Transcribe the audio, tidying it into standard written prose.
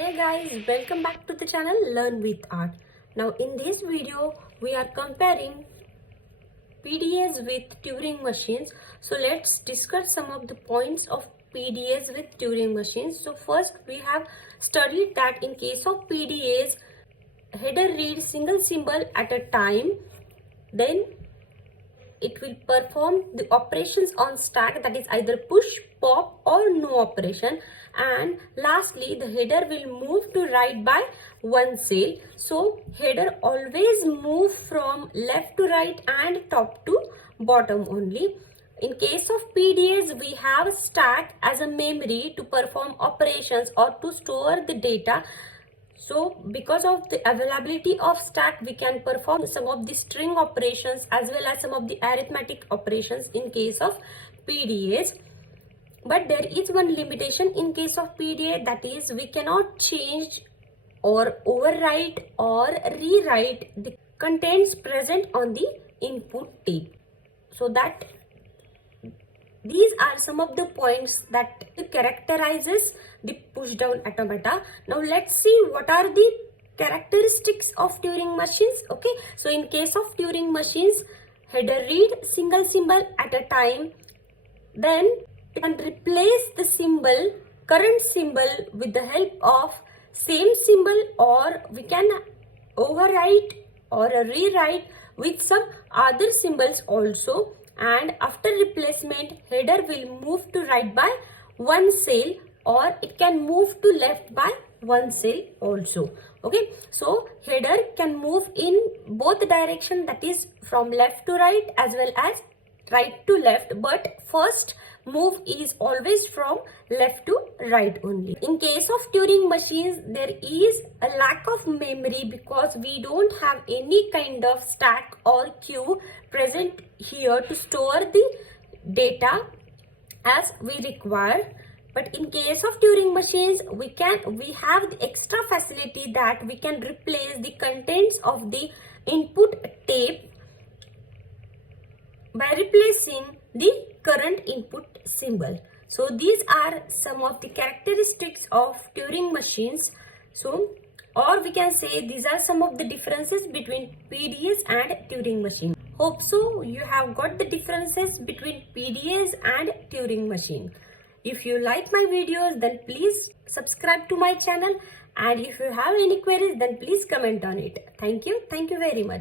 Hey guys, welcome back to the channel Learn with Art. Now in this video we are comparing PDAs with Turing machines. So let's discuss some of the points of PDAs with Turing machines. So first we have studied that in case of PDAs, header reads single symbol at a time, then it will perform the operations on stack, that is either push, pop or no operation, and lastly the header will move to right by one cell. So header always move from left to right and top to bottom only. In case of PDAs, we have stack as a memory to perform operations or to store the data. So because of the availability of stack, we can perform some of the string operations as well as some of the arithmetic operations in case of PDAs. But there is one limitation in case of PDA, that is we cannot change or overwrite or rewrite the contents present on the input tape. So that these are some of the points that characterizes the push down automata. Now let's see what are the characteristics of Turing machines. Okay, so in case of Turing machines, header read single symbol at a time, then you can replace the symbol, current symbol, with the help of same symbol, or we can overwrite or rewrite with some other symbols also. And after replacement, header will move to right by one cell, or it can move to left by one cell also. Okay, so header can move in both direction, that is from left to right as well as right to left, but first move is always from left to right only. In case of Turing machines, there is a lack of memory because we don't have any kind of stack or queue present here to store the data as we require. But in case of Turing machines, we have the extra facility that we can replace the contents of the input tape by replacing the current input symbol. So these are some of the characteristics of Turing machines. So, or we can say these are some of the differences between PDAs and Turing machine. Hope so you have got the differences between PDAs and Turing machine. If you like my videos, then please subscribe to my channel, and if you have any queries, then please comment on it. Thank you very much.